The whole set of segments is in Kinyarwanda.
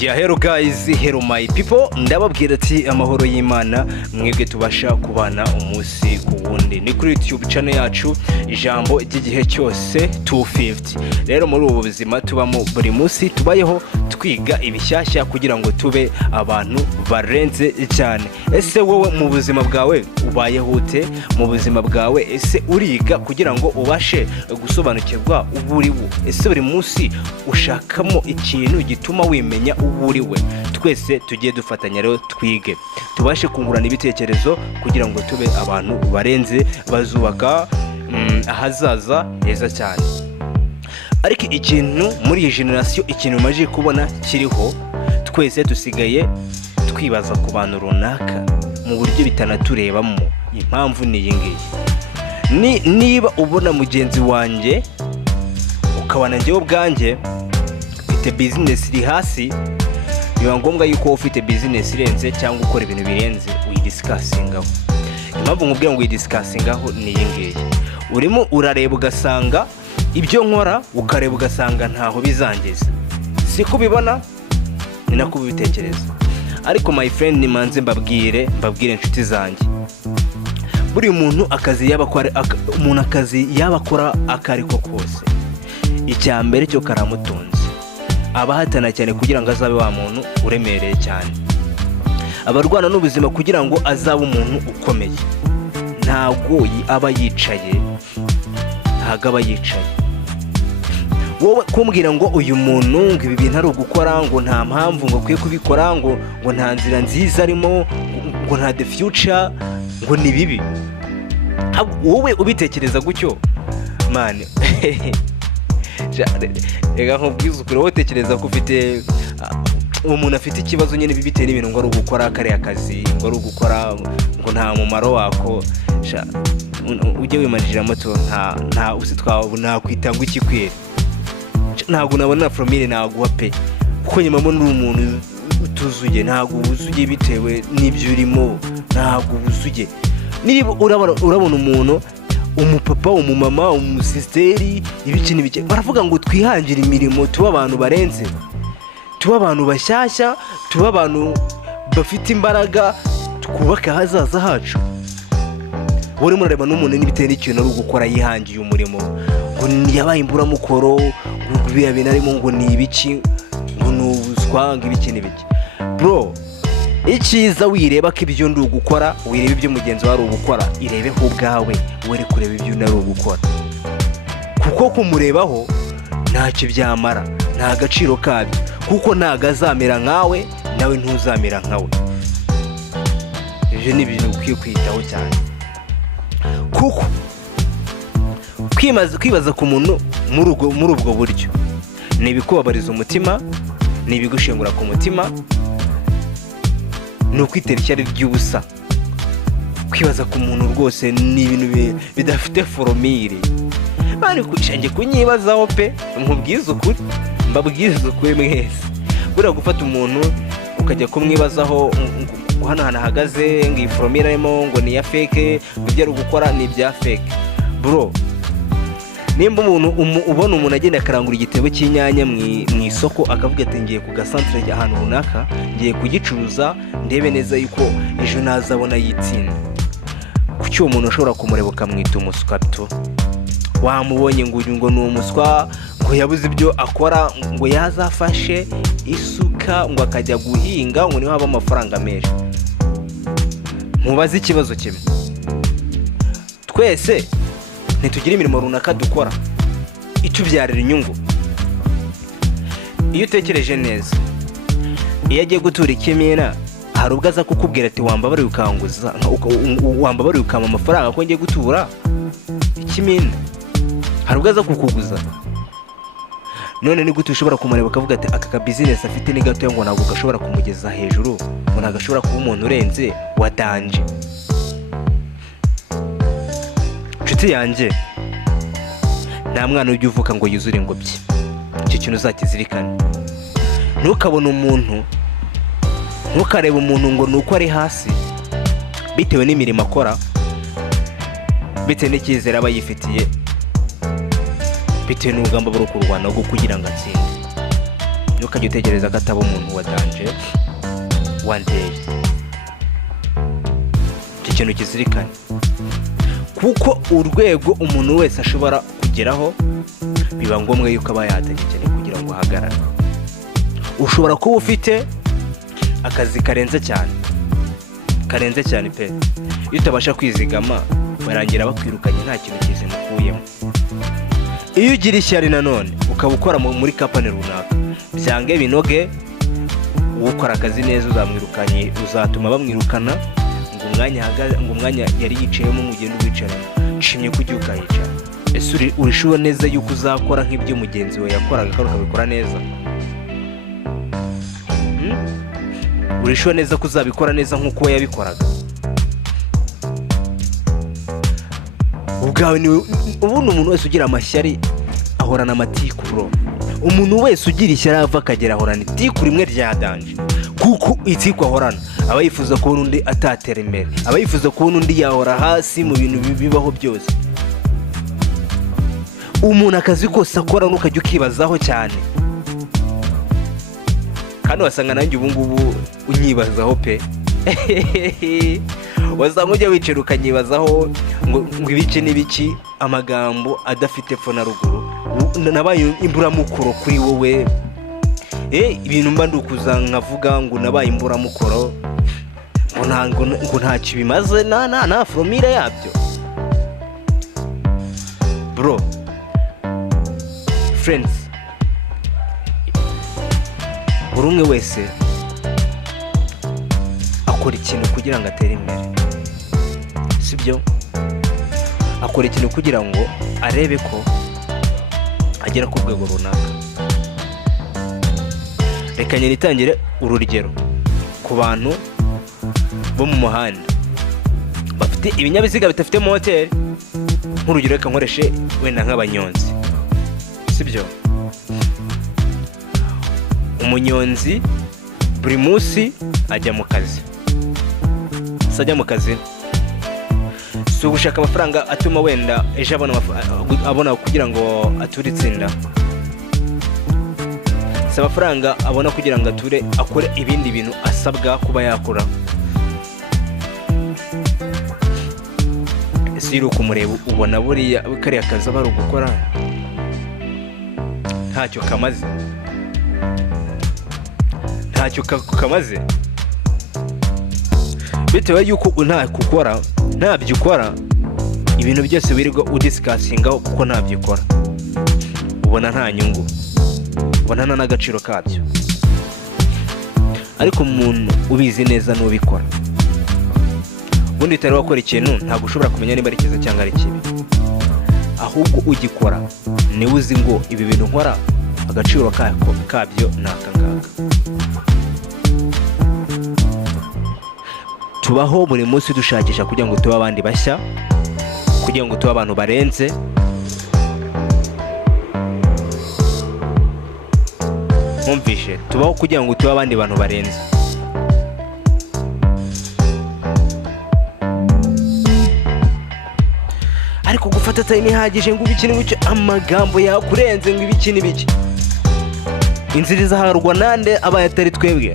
Yeah, hello guys, hello my people. Ndababwira ati amahoro y'Imana mwebwe tubasha kubana umunsi ku wundi. Ni kuri YouTube channel yacu ijambo ry'igihe cyose 250. Rero muri ubu buzima tubamo buri munsi tubayeho twiga ibishyashya kugira ngo tube abantu barenze cyane. Ese wowe mu buzima bwawe ubayeho ute? Mu buzima bwawe ese uriga kugira ngo ubashe gusobanukirwa uburiwo? Ese buri munsi ushakamo ikintu gituma wimenya uburiwe? Twese tugiye dufatanya rero twige tubashe kungurana ibitekerezo kugira ngo tube abantu barenze bazubaka ahazaza heza cyane. Ariko ikintu muri iyi generation ikintu maje kubona kiriho, twese dusigaye twibaza ku bantu runaka mu buryo bitanaturebamo. Impamvu ni iyi ngiyi: niba ubona mugenzi wanjye ukabana njyewe ubwanjye ufite business iri hasi, biba ngombwa yuko ufite business irenze cyangwa ukora ibintu birenze uyidiscussingaho. Impamvu nkubwira ngo uyidiscussingaho ni iyi ngiyi: urimo urareba ugasanga ibyo nkora, ukareba ugasanga ntaho bizangeza. Siko ubibona, ni nako ubitekereza. Ariko my friend, nimanze mbabwire inshuti zanjye, buri muntu akazi yabakora akariko kose, icyambere cyo karamutunze. Abahatana cyane kugira ngo azabe wa muntu uremereye cyane, abarwana n'ubuzima kugira ngo azabe umuntu ukomeye. Ntago aba yicaye, wowe kumbwira ngo uyu muntu ngo ibi bintu ari ugukora, ngo nta mpamvu ngo kwiye kubikora, ngo nta nzira nziza arimo, ngo nta the future, ngo ni bibi. Wowe ubitekereza gutyo man, rega nkubwiza ukuri, wowe utekereza ko ufite umuntu afite ikibazo nyine bibiteye n'ibintu ngo ari ugukora kariya kazi, ngo ari ugukora, ngo nta mumaro wako. Ujye wimanjira moto, nta usitwa nakwitanga ikikwere. Ntago nabona famille naguha pe, kuko nyuma mo n'uri umuntu utuzuye. Ntago ubuzuye bitewe n'ibyo urimo, ntago ubuzuye. Niba urabona umuntu, umupapa, umumama, umusisteri, ibiki n'ibiki, baravuga ngo twihangire imirimo, tuba abantu barenze, tuba abantu bashyashya, tuba abantu bafite imbaraga, twubaka hazaza hacu. Buri murareba n'umuntu n'ibiteye n'ikintu ari gukora yihangiye umurimo, ngo yabaye imburamukoro, ngo biya bintu arimo ngo ni ibiki, ngo n'ubuswa, ngo ibiki n'ibiki. Bro, icyiza wireba ko ibyo ndi gukora, wireba ibyo mugenzi wawe ari gukora, irebeho ubwawe, were kureba ibyo nari gukora, kuko kumurebaho ntacyo byamara, nta gaciro kabyo, kuko ntago azamera nkawe, nawe ntuzamera nkawe. Ibyo ni ibintu ukwiye kwitaho cyane, kuko kwibaza ku muntu muri ubwo buryo ni ibikubabariza umutima, ni ibigushengura ku mutima, ni ukwitera ishyari ry'ubusa. Kwibaza ku muntu rwose ni ibintu bidafite foromire. Bari kwishange kunyibazaho pe, nkubwiza ukuri, mbabwiza ukuri mwese. Buriya gufata umuntu ukajya kumwibazaho hano ahagaze, ngo iyi foromire arimo ngo ni ya fake, ibyo ari gukora ni ibya fake. Bro, nimba ubona umuntu agenda akarangura igitebo cy'inyanya mu isoko, akavuga ati ngiye ku gasantere ahantu runaka, ngiye kugicuruza, ndebe neza yuko ejo nazabona yitsinda. Kuki uwo muntu ushobora kumureba ukamwita umuswa bito? Wamubonye ngo ni umuswa, ngo yabuze ibyo akora, ngo yazafashe isuka ngo akajya guhinga, ngo niho haba amafaranga menshi. Mubaze ikibazo kimwe: twese ntitugira imirimo runaka dukora itubyarira inyungu? Iyo utekereje neza, iyo agiye gutura ikimina, hari ubwo aza kukubwira ati wambabariye ukanguza, wambabariye ukama amafaranga ko ngiye gutura ikimina. Hari ubwo aza kukuguza. None ni gute ushobora kumureba ukavuga ati aka business afite ni gato, ngo ntabwo gashobora kumugeza hejuru, ngo ntabwo ashobora kuba umuntu urenze wa danje? Nshuti yanjye, nta mwana ujya uvuka ngo yuzure ingobyi. Icyo kintu uzakizirikane. Ntukabone umuntu, ntukarebe umuntu ngo nuko ari hasi bitewe n'imirimo akora, bitewe n'icyizere aba yifitiye, bitewe n'urugamba bwo kurwana rwo kugira ngo atsinde. ntukajye utegereza ko ataba umuntu wa danje one day. Icyo kintu kizirikane, kuko urwego umuntu wese ashobora kugeraho biba ngombwa yuko aba yategekanye kugira ngo ahagarare. Ushobora kuba ufite akazi karenze cyane pe, iyo utabasha kwizigama barangira bakwirukanye nta kintu kizima ukuyemo. Iyo ugira ishyari nanone ukaba ukora muri company runaka, byange binoge ukora akazi neza uzamwirukanye, uzatuma bamwirukana ngo umwanya yari yicayemo mugende uwicaramo, nshimye kujya ukayicara. Ese urishuwe neza yuko uzakora nk'ibyo mugenzi we yakoraga kandi ukabikora neza? Urishuwe neza ko uzabikora neza nk'uko we yabikoraga? Ubwawe ubundi umuntu wese ugira amashyari ahorana amatiku bro. Umuntu wese ugira ishyari ava akagera ahorana itiku rimwe rya danje, kuko itiku ahorana aba yifuza kubona undi atatera imbere, aba yifuza kubona undi yahora hasi mu bintu bibaho byose. Umuntu akazi kose akora nukajya ukibazaho cyane, kandi wasanga nanjye ubu ngubu unyibazaho pe. Wasanga ujya wicara ukanyibazaho ngo ibiki n'ibiki, amagambo adafite epfo na ruguru. Nabaye imburamukoro kuri wowe, ibintu mba ndukuza nkavuga ngo nabaye imburamukoro, ngo ntacyo bimaze, nta formire yabyo bro. Friends, buri umwe wese akora ikintu kugira ngo atere imbere, sibyo? Akora ikintu kugira ngo arebe ko agera ku rwego runaka. Reka nitangire urugero ku bantu bo mu muhanda bafite ibinyabiziga bidafite moteri. Nk'urugero reka nkoreshe wenda nk'abanyonzi, sibyo? Umunyonzi buri munsi ajya mu kazi, sajya mu kazi si ugushaka amafaranga atuma wenda ejo abona kugira ngo ature itsinda, si amafaranga abona kugira ngo akore ibindi bintu asabwa kuba yakora. Ese uri kumureba ubona buriya kariya kazi aba ari ugukora ntacyo kamaze, bitewe yuko ntabyo ukora, ibintu byose wirirwa udisikasingaho kuko ntabyo ukora, ubona nta nyungu, ubona nta n'agaciro kabyo. Ariko umuntu ubizi neza n'ubikora, ubundi utari wakora ikintu ntabwo ushobora kumenya niba ari cyiza cyangwa ari kibi, ahubwo ugikora niwe uzi ngo ibi bintu nkora agaciro kabyo ni aka ngaka. Tubaho buri munsi dushakisha kugira ngo tube abandi bashya, kugira ngo tube abantu barenze. Mwumvishe, tubaho kugira ngo tube abandi bantu barenze. Ariko gufata time ihagije ngo ubikine n'icyo amagambo yakurenze ngo ibiki n'ibiki, inzira izaharwa nande abaye atari twebwe.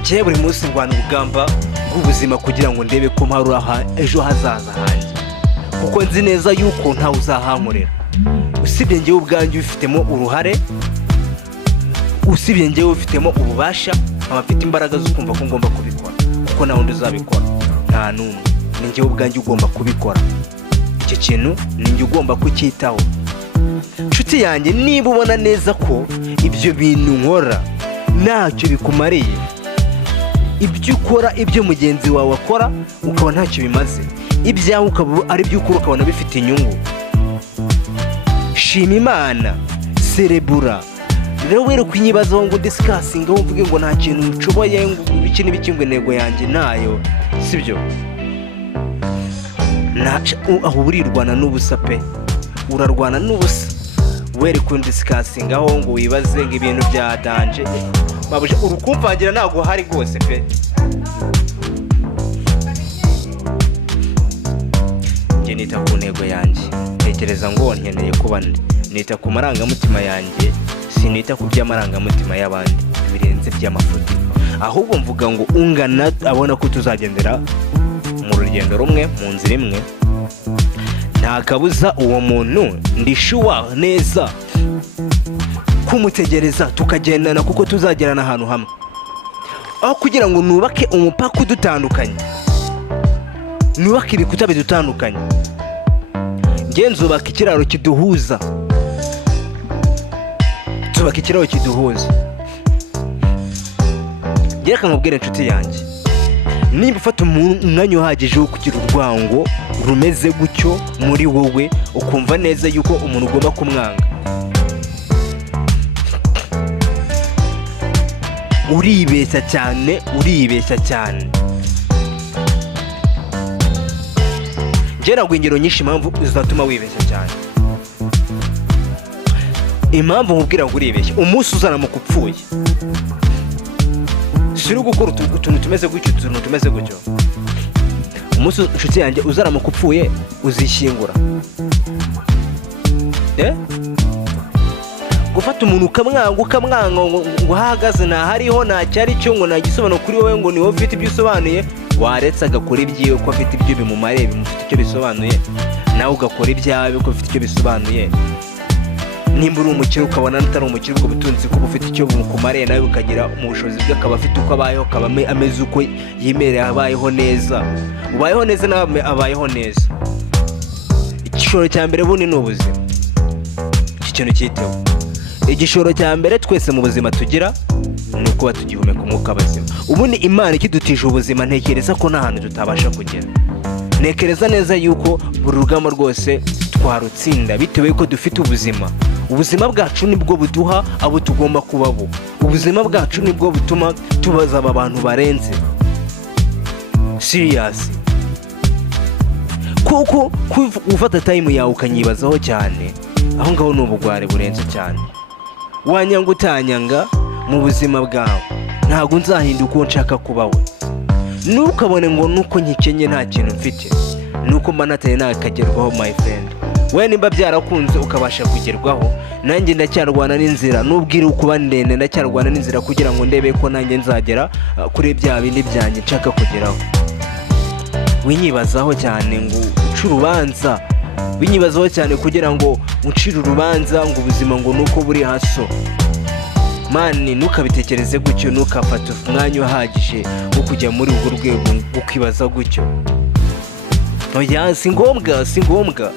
Njye buri munsi ndwana urugamba rw'ubuzima kugira ngo ndebe ko mpari ejo hazaza hanjye, kuko nzi neza yuko ntawe uzahankorera usibye njyewe ubwanjye ubifitemo uruhare, usibye njyewe ubifitemo ububasha, nkaba mfite imbaraga zo kumva ko ngomba kubikora, kuko nta wundi uzabikora, nta n'umwe. Ni njyewe ubwanjye ugomba kubikora, icyo kintu ni njye ugomba kucyitaho. Nshuti yanjye, niba ubona neza ko ibyo bintu nkora ntacyo bikumariye, ibyo ukora, ibyo mugenzi wawe akora ukaba ntacyo bimaze, ibyawe ukaba ari byo ukora ukabona bifite inyungu, shima Imana, serebura. Rero were kunyibazaho ngo disikasinga uvuge ngo nta kintu nshoboye, ngo ibiki n'ibiki, ngo intego yanjye nayo, sibyo? Aho urirwana n'ubusa pe, urarwana n'ubusa. Were kundisikasingaho ngo wibaze ngo ibintu bya danje, babuje urukumvangira ntago hari rwose pe. Njye nita ku ntego yanjye, tekereza ngo nkeneye kuba nita ku marangamutima yanjye, sinita ku by'amarangamutima y'abandi birenze by'amafuti, ahubwo mvuga ngo ungana abona ko tuzagendera mu rugendo rumwe mu nzira imwe, nta kabuza uwo muntu ndishuwa neza kumutegereza tukagendana, kuko tuzagerana ahantu hamwe, aho kugira ngo nubake umupaka udutandukanye, nubake ibikuta bidutandukanye. Nge nzubaka ikiraro kiduhuza, nzubaka ikiraro kiduhuza. Nge reka nkubwire inshuti yanjye, niba ufata umwanya uhagije wo kugira urwango rumeze gutyo muri wowe, ukumva neza yuko umuntu ugomba kumwanga, uribeshya cyane, uribeshya cyane. Nge naguha ingero nyinshi impamvu zizatuma wibeshya cyane. Impamvu nkubwira ngo uribeshya, umunsi uzaramuka upfuye, siri gukora utuntu tumeze gutyo, utuntu tumeze gutyo. Umunsi inshuti yanjye uzaramuka upfuye uzishyingura. Gufata umuntu ukamwanga ngo hahagaze ntahariho, ntacyari cyo, ngo ntagisobanuro kuri wowe, ngo ni wowe ufite ibyo usobanuye, waretse agakora ibyiwe ko afite ibyo bimumariye bimufite icyo bisobanuye, nawe ugakora ibyawe ko bifite icyo bisobanuye. Nimba uri umukire ukabona atari umukire, ubwo butunzi ko bufite icyo bukumariye, nawe ukagira mu bushobozi bwe, akaba afite uko abayeho, akaba ameze uko yimereye, abayeho neza, ubayeho neza nawe abayeho neza. Igishoro cya mbere bundi ni ubuzima, iki kintu cyiteho. Igishoro cya mbere twese mu buzima tugira ni ukuba tugihumeka umwuka bazima. Ubundi Imana ikidutije ubuzima, ntekereza ko nta hantu tutabasha kugera. Ntekereza neza yuko buri rugamba rwose twarutsinda bitewe yuko dufite ubuzima. Ubuzima bwacu nibwo buduha abo tugomba kuba bo. Ubuzima bwacu nibwo butuma tubaza aba bantu barenze. Serious. Kuko ufata time yawe ukanyibazaho cyane, aho ngaho ni ubugware burenze cyane. Wanyanga utanyanga mu buzima bwawe, ntabwo nzahinduka uko nshaka kuba we. Ntukabone ngo nuko nkikenye nta kintu mfite, nuko mba nataye nakagerwaho my friend. We nimba byarakunze ukabasha kugerwaho, nanjye ndacyarwana n'inzira, nubwira ukuba ndende ndacyarwana n'inzira kugira ngo ndebe ko nanjye nzagera kuri bya bindi byanjye nshaka kugeraho. Winyibazaho cyane ngo uce urubanza, winyibazaho cyane kugira ngo ucire urubanza ngo ubuzima ngo nuko buri haso. Mani ntukabitekereze gutyo, ntukafate umwanya uhagije wo kujya muri urwo rwego ukibaza gutyo. Oya, si ngombwa, si ngombwa.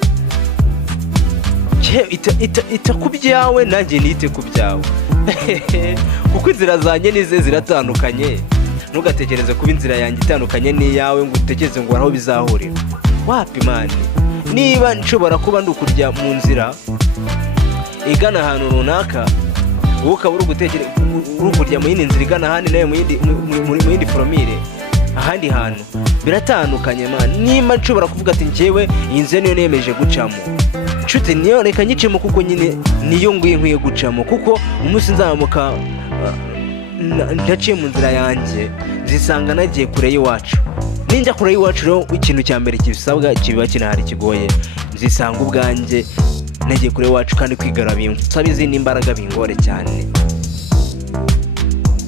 Ita ku byawe nanjye nite ku byawe. Kuko inzira zanjye nize ziratandukanye. Ntugatekereze kuba inzira yanjye itandukanye n'iyawe ngo utekereze ngo aho bizahurira. Wapi mani? Niba nshobora kuba ndukurya mu nzira igana ahantu runaka, wowe ukaba uri kurya mu yindi nzira igana ahandi, nawe mu yindi foromire ahandi hantu, biratandukanye mani. Niba nshobora kuvuga ati njyewe iyi nzira niyo nemeje gucamo, nshuti niyo reka nyicemo, kuko nyine niyo nkwiye gucamo, kuko umunsi nzamuka ndaciye mu nzira yanjye nzisanga nagiye kure y'iwacu. Ninjya kure y'iwacu rero ikintu cya mbere kibisabwa kiba kinahari kigoye, nzisanga ubwanjye nagiye kure y'iwacu, kandi kwigara binsaba izindi imbaraga bingore cyane.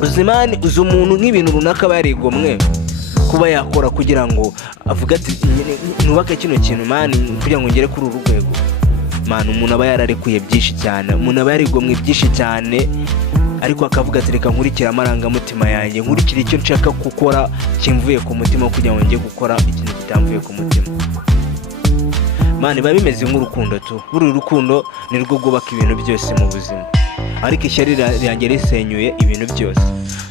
Uzimani uzi umuntu nk'ibintu runaka aba yarigomwe kuba yakora kugira ngo avuga ati nubake kino kintu mani kugira ngo ngere kuri uru rwego. Mani umuntu aba yararekuye byinshi cyane, umuntu aba yarigomwe byinshi cyane, ariko akavuga ati reka nkurikira amarangamutima yanjye, nkurikira icyo nshaka gukora kimvuye ku mutima kugira ngo njye gukora ikintu kitamvuye ku mutima. Mani biba bimeze nk'urukundo tu, buri rukundo ni rwo rwubaka ibintu byose mu buzima, ariko ishyari ryanjye risenyuye ibintu byose.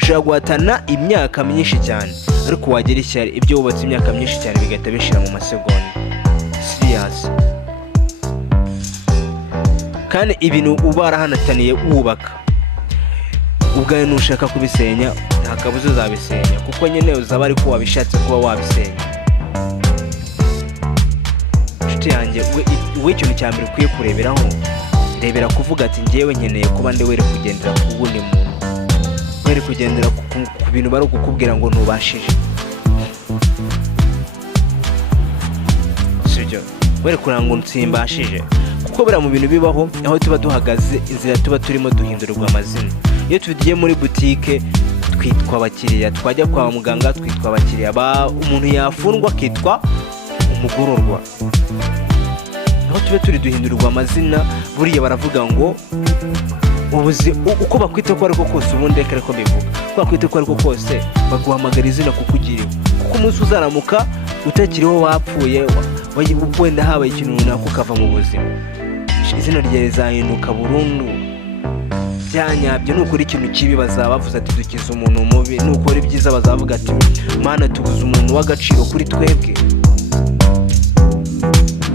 Ushobora guhatana imyaka myinshi cyane, ariko wagera ishyari ibyo wubatse imyaka myinshi cyane bigahita bishira mu masegonda. Serious. Kandi ibintu uba warahanataniye wubaka, ubwawe nushaka kubisenya nta kabuza uzabisenya, kuko nyine uzaba ariko wabishatse kuba wabisenya. Inshuti yanjye, we ikintu cya mbere ukwiye kureberaho, ndebera kuvuga ati njyewe nkeneye kuba were kugendera ku wundi muntu, were kugendera ku bintu bari kukubwira ngo ntubashije, sibyo? Were kuranga ngo nsimbashije, kuko buriya mu bintu bibaho aho tuba duhagaze inzira tuba turimo duhindurirwa amazina. Iyo tugiye muri butike twitwa abakiriya, twajya kwa muganga twitwa abakiriya, umuntu yafungwa akitwa umugororwa. Aho tuba turi duhindurirwa amazina, buriya baravuga ngo uko bakwita ko ariko kose ubundi reka ariko bivuga ko bakwita ko ariko kose baguhamagara izina kukugiriho, kuko umunsi uzaramuka utakiriho wapfuye wenda habaye ikintu runaka ukava mu buzima, izina rye rizahinduka burundu byanyabyo. Nukora ikintu kibi bazaba bavuze ati dukiza umuntu mubi, nukora ibyiza bazavuga ati Mana tubuze umuntu w'agaciro kuri twebwe.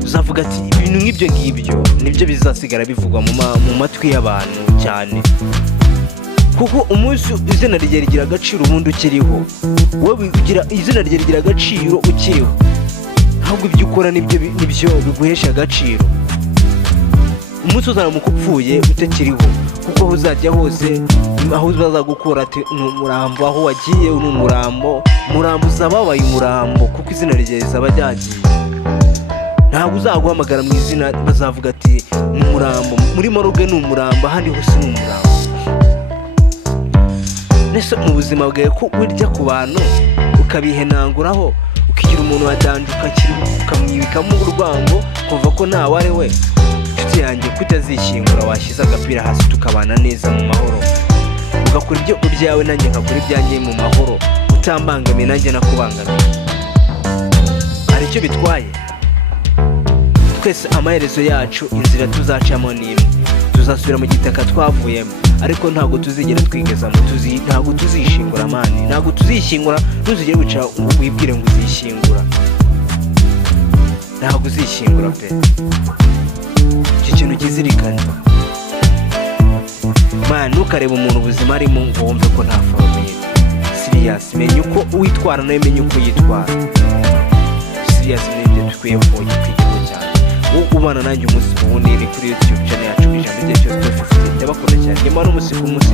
Uzavuga ati ibintu nk'ibyo ngibyo nibyo bizasigara bivugwa mu matwi y'abantu cyane, kuko umunsi izina rye rigira agaciro ubundi ukiriho, wowe ugira izina rye rigira agaciro ukiriho, ahubwo ibyo ukora nibyo biguhesha agaciro. Umunsi uzaramuka upfuye utakiriho, kuko aho uzajya hose aho bazagukura ati ni umurambo, aho wagiye ni umurambo uzaba wabaye umurambo, kuko izina rye rizaba ryagiye. Ntabwo uzaguhamagara mu izina bazavuga ati ni umurambo, muri morgue ni umurambo, ahandi hose ni umurambo. Nese mu buzima bwawe ko urya ku bantu ukabihenanguraho, ukigira umuntu wadanje ukamwibikamo urwango, kuva ko ntawe ari we. Inshuti yanjye kutazishyingura, washyize agapira hasi tukabana neza mu mahoro, ugakora ibyo uryawe nanjye nkakora ibyanjye mu mahoro, utambangamiye nanjye nakubangamiye. Hari icyo bitwaye? Twese amaherezo yacu inzira tuzacamo ni imwe, tuzasubira mu gitaka twavuyemo, ariko ntabwo tuzigera twigezamo, ntabwo tuzishingura mani, ntabwo tuzishyingura. Ntuzigere wicara wibwire ngo uzishyingura, ntabwo uzishyingura pe. Icyo kintu kizirikane mani, ntukarebe umuntu ubuzima arimo ngo wumve ko nta foromiye. Serious, menya uko witwara nawe menya uko yitwara. Serious nibyo dukwiye kwigaho cyane. Ubana nanjye umunsi ku wundi ni kuri YouTube channel yacu Ijambo ry'igihe cyose. Ndabakunda cyane, nyuma n'umunsi ku munsi.